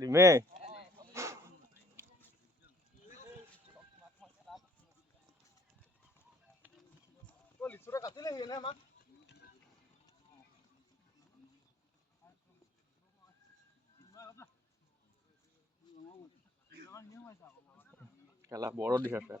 Dime. Kalah boros di sana.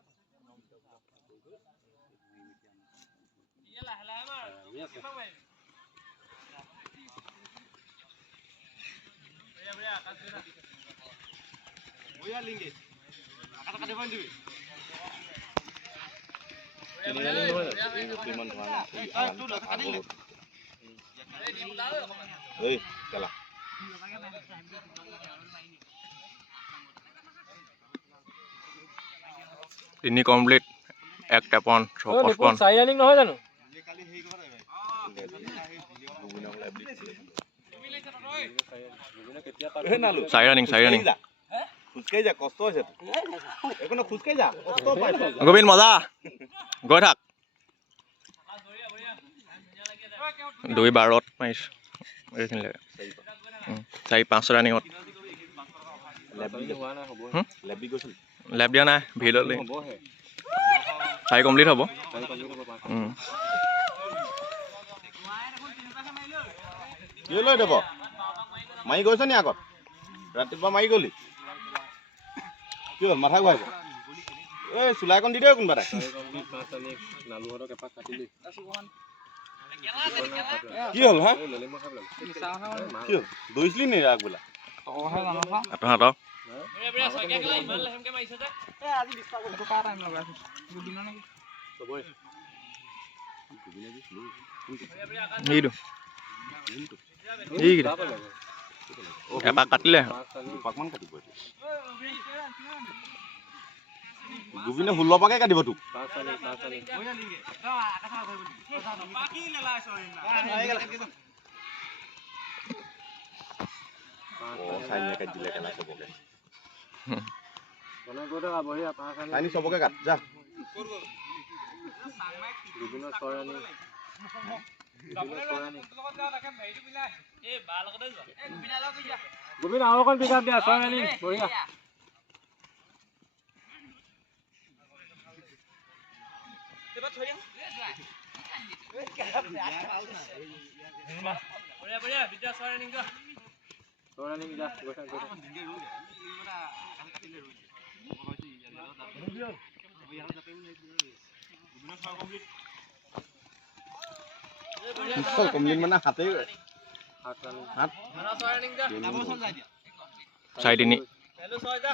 Ini komplit এক টেপন 155 চাই running নহয় জানো চাই ৰানিং খুচকাই যা কষ্ট হৈছে একোনো খুচকাই যা কষ্ট পাইছ গোবিন মজা গৈ থাক 2-12 মাৰিছ এইখিনিলে 4-5 ৰানিঙত লেব দিয়া নাই ভিডিঅ' চাই কমপ্লিট হ'ব কি লৈ দেব মাৰি গৈছ নি আগত ৰাতিপুৱা মাৰি গলি কি হ'ল মাথা ঘূৰাইছে এই চুলাইকণ দি দে কোনোবা এটা কি হ'ল হা কি হ'ল দৌৰিছিলি নি আগবেলা হাতত এপাক কাটিলে গোবিনে 16 পাকে কাটিব তোক চবকে কাট যা গোবিন আৰু অকণ পিক আপ দিয়া 6 ৰানিং বঢ়িয়া বঢ়িয়া বিদ্যা 6 ৰানিং যা 6 ৰানিং যা গৈ থাক কমপ্লিট মানে হাতে হাত 6 ৰানিং যা ডাবল যাই দিয়া 4-3 হেল্ল 6 যা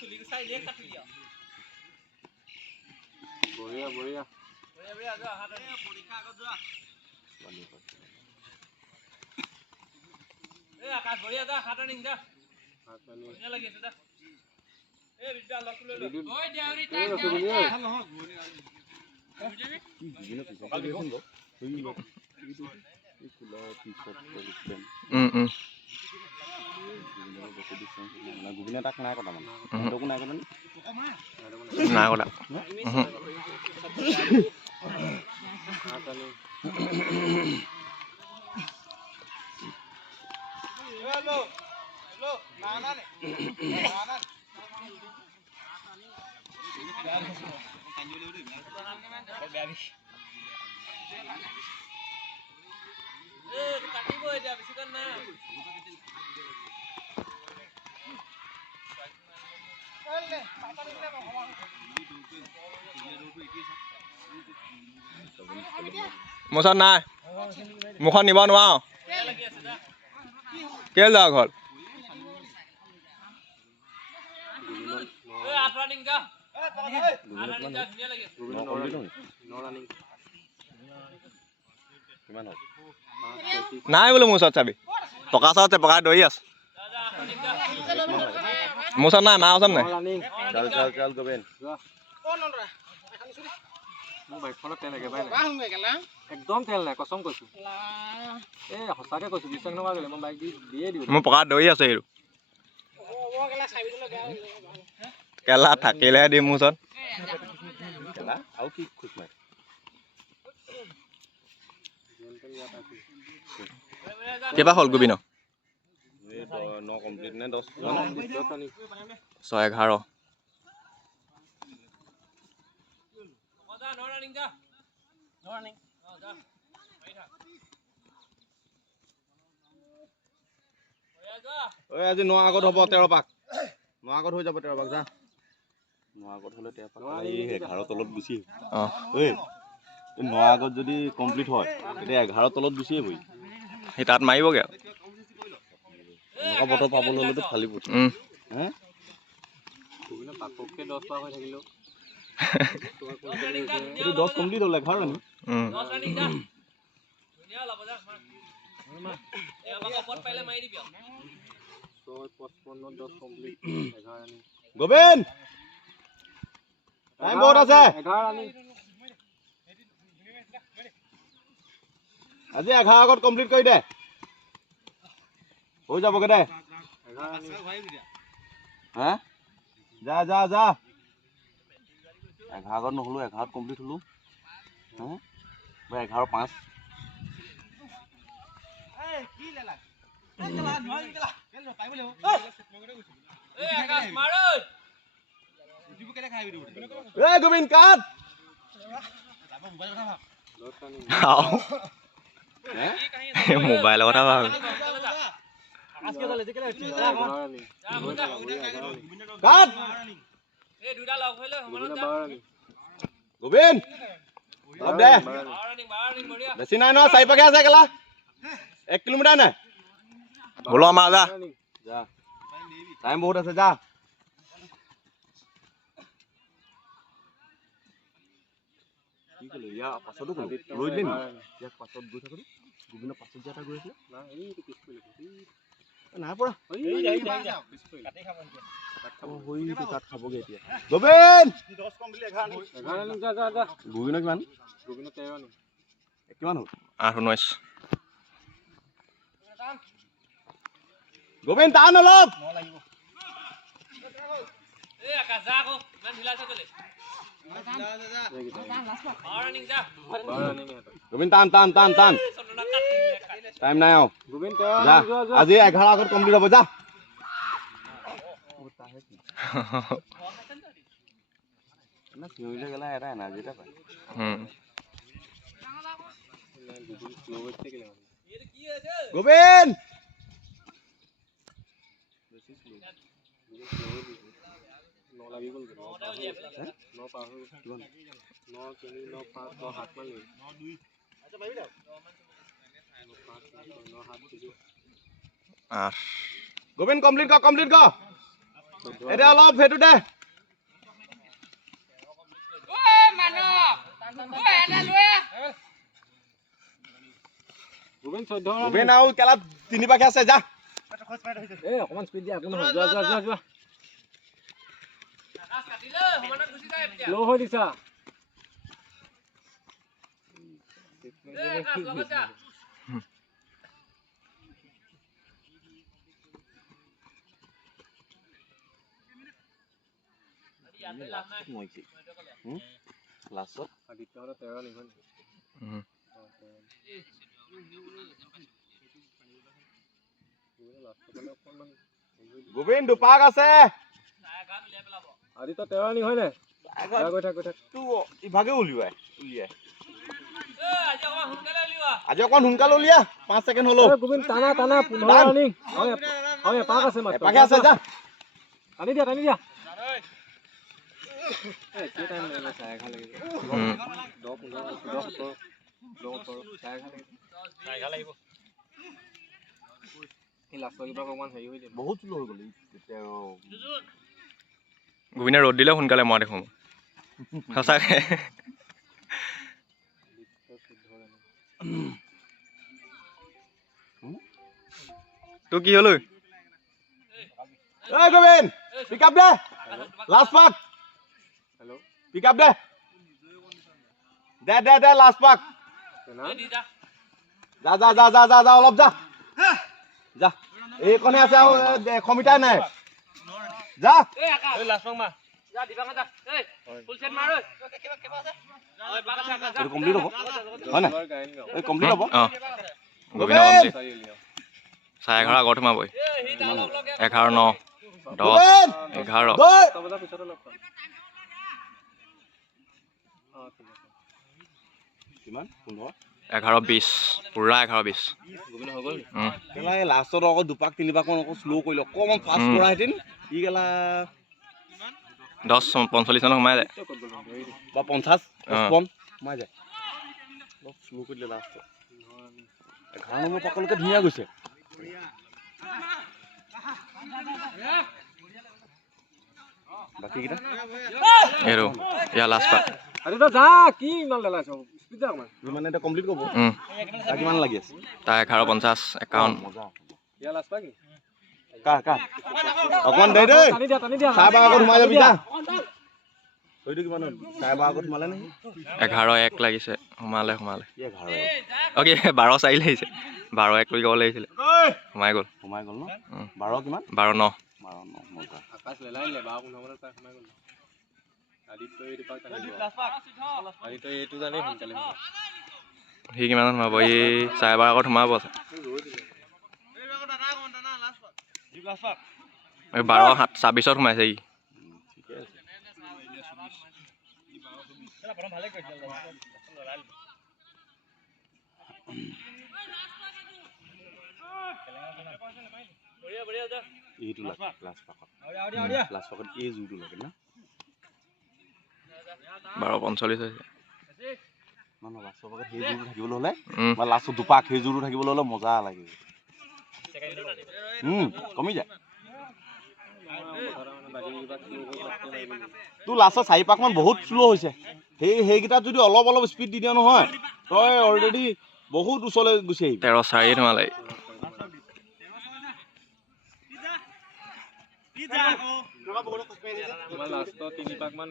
চুলি চাই লে কাটি দিয়া বঢ়িয়া বঢ়িয়া বঢ়িয়া বঢ়িয়া যা হাত পৰীক্ষা আগত যা এ আকাশ বঢ়িয়া যা হাত ৰানিং যা বঢ়িয়া লাগি আছে যা এ বিদ্যা লক লৈ ল ওই দেউৰি তাক গোবিনে তাক নাই কটা মানে তোকো নাই কটা নাই কটা হেল্ল হেল্ল না না নে না না এ কাটিব এটা বেছি কাট না মোৰ ওচৰত নাই মুখত নিব নোৱাৰো কেলে যাওঁ ঘৰত নাই বোলো মোৰ ওচৰত চাবি পকা চাওঁতে পকা দৌৰি আছে মোৰ ওচৰত নাই মাৰ ওচৰত নাই চাল গোবিন মোৰ বাইকখনত তেল একেবাৰে নাই একদম তেল নাই কচম কৈছো এই সঁচাকে কৈছো বিশ্বাস নকৰিলে মই বাইক দিয়ে দিওঁ মোৰ পকা দৌৰি আছে এইটো কেলা থাকিলেহে দিম মোৰ ওচৰত আৰু কি খোজ মাৰে কেইবা হ'ল গোবিন 9 কমপ্লিট নে 10 6-11 ঐ আজি 9 আগত হ'ব 13 পাক 9 আগত হৈ যাব 13 পাক যা 9 আগত হলে 13 পাক এই 11 তলত গুচি ঐ 9 আগত যদি কমপ্লিট হয় তেতিয়া 11 তলত গুচি আহিবই সি তাত মাৰিবগে এনেকুৱা বতৰ পাবলৈ হ'লেতো ফালি পুত হে গোবিনে পাককে 10 পাক হৈ থাকিলো এইটো 10 কমপ্লিট হ'ল 11 ৰানিং 10 ৰানিং যা ধুনীয়া লাভ যা এই আমাক ওপৰত পাইলে মাৰি দিবি 55 10 কমপ্লিট 11 ৰানিং গোবিন টাইম বহুত আছে 11 ৰানিং আজি 11 আগত কমপ্লিট কৰি দে হৈ যাবগে দে 11 ৰানিং হা যা যা যা 11 আগত নহলো 11 কমপ্লিট হলো হা 11:05 এই কি লেলা এই চলা নহয় কেলা কেল পাইব লাগিব এই আকাশ মাৰ ঐ ইউটিউব কেনে খাইবি ৰে এই গোবিন কাট যাব মোবাইল কথা ভাব মোবাইলৰ কথা ভাব আকাশ কে চলে কেলা কাট এই দুটা লগ হইলে সমানত যা গোবিন লগ দে 12 ৰানিং বঢ়িয়া বেছি নাই ন 4 পাকে আছে কেলা 1 কিলোমিটাৰ নাই বোলো মা যা যা টাইম বহুত আছে যা কি কলে ইয়া পাছতো কলো ৰৈ দিন ইয়া পাছত গৈ থাকো গোবিনৰ পাছত যাটা গৈ আছে না এইটো পিছ কৰিলে নাই পৰা কাটে খাব হইটো কাট খাবগে এতিয়া গোবিন 10 কমপ্লিট 11 ৰানিং যা যা যা গোবিনৰ কিমান গোবিনৰ 13 ৰানিং কিমান হ'ল 8-19 গোবিন টান অলপ এই আকাশ যা আকৌ ইমান ঢিলা আছে কেলে ৰানিং যা ৰানিং গোবিন টান টান টান টান চন্দনা কাটিলে টাইম নাই আও গোবিন যা আজি 11 আগত কমপ্লিট হ'ব যা না সিউলে গলা এটা এনার্জিটা পায় গোবিন স্লো হচ্ছে কেলে এর কি আছে গোবিন বেশি স্লো নো লাগি গল 9 পার হল 9 3 9 5 9 হাত মারলি 9 2 আচ্ছা ভাই দাও 9 হাত দিবি গোবিন কমপ্লিট কর এটা অলপ ভেটু দে গোবিন আও কেলা 3 পাকে আছে যা এই অকমান স্পিড দিয়া তুমি যোৱা আকাশ কাটিলে সমানত গুছি যায় এতিয়া লো হৈ দিছা এই আকাশ লগত যা লাষ্টত আদিত্যহৰ 13 নিখন গোবিন দুপাক আছে আদিত্য 13 নিখন হয় না গৈ থাক তু ইভাগে উলিয়াই আজি অকন সোনকালে উলিয়া 5 সেকেন্ড হলো গোবিন টানা 15 ৰানিং হয় পাক আছে মাত্ৰ পাকে আছে যা টানি দিয়া এই কি টাইম লাগে চাই খা লাগে 10 15 10 বহুত শ্ল' হৈ গ'ল গোবিনে ৰ'দ দিলে সোনকালে মই দেখোঁ সঁচাকে তোৰ কি হ'ল ঐ? Hey, Govind! Pick up there! Last puck! Hello? Pick up there! There, last puck! যা অলপ যা যা এইকণে আছে আৰু 100 মিটাৰ নাই যা কমপ্লিট হ'ব হয় নাই এই কমপ্লিট হ'ব অঁ গোবিনে কমপ্লিট 11:30 আগত সোমাবই 11:09 10 11 কিমান 15 11:20 পুৰা 11:20 কেলা এই লাষ্টত আকৌ দুপাক তিনিপাক মান আকৌ শ্ল' কৰিলে অকণমান ফাষ্ট কৰা হেঁতেন ই কেলা 10:45 মানত সোমাই যায় বা 50 55 সোমাই যায় অলপ শ্ল' কৰি দিলে লাষ্টত 11 নম্বৰ পাকলৈকে ধুনীয়া গৈছে বাকীকেইটা এইটো ইয়াৰ লাষ্ট পাক যা কি ইমান লেলাইছ স্পীড যা অকণমান মানে এটা কমপ্লিট কৰিব তাৰ কিমান লাগি আছে তাৰ 11:50 51 মজা ইয়াৰ লাষ্ট পাক কা অকণমান দেই টানি দিয়া চাই বাৰ আগত সোমাই যাবি যা হয়তো কিমান চাই বাৰ আগত সোমালে নেকি 11:01 লাগিছে সোমালে কি 11 অ'কে 12:04 লাগিছে 12:01 কৰি ক'ব লাগিছিলে সোমাই গ'ল ন 12 কিমান 12:09 12 মজা আকাশ লেলাইলে 12 মানত পাক সোমাই গ'ল আদিত্য এইটো পাক টানি দিব আদিত্য এইটো জানে সোনকালে সি কিমানত সোমাব এই 12:30 আগত সোমাব আছে 12:26 সোমাইছে ই ঠিকে আছে এইটো লাষ্ট পাকত এই জুইটো লাগে না 12:45 হৈছে মানে লাষ্টৰ পাকত সেই জুইটো থাকিবলৈ হ'লে বা লাষ্টত দুপাক সেই জুইটো থাকিবলৈ হ'লে মজা লাগিব কমি যায় তোৰ লাষ্টৰ 4 পাক মান বহুত শ্ল' হৈছে সেইকেইটাত যদি অলপ স্পীড দি দিয়া নহয় তই অলৰেডি বহুত ওচৰলৈ গুচি আহিবি 13:04 সোমালে লাষ্টৰ 3 পাক মান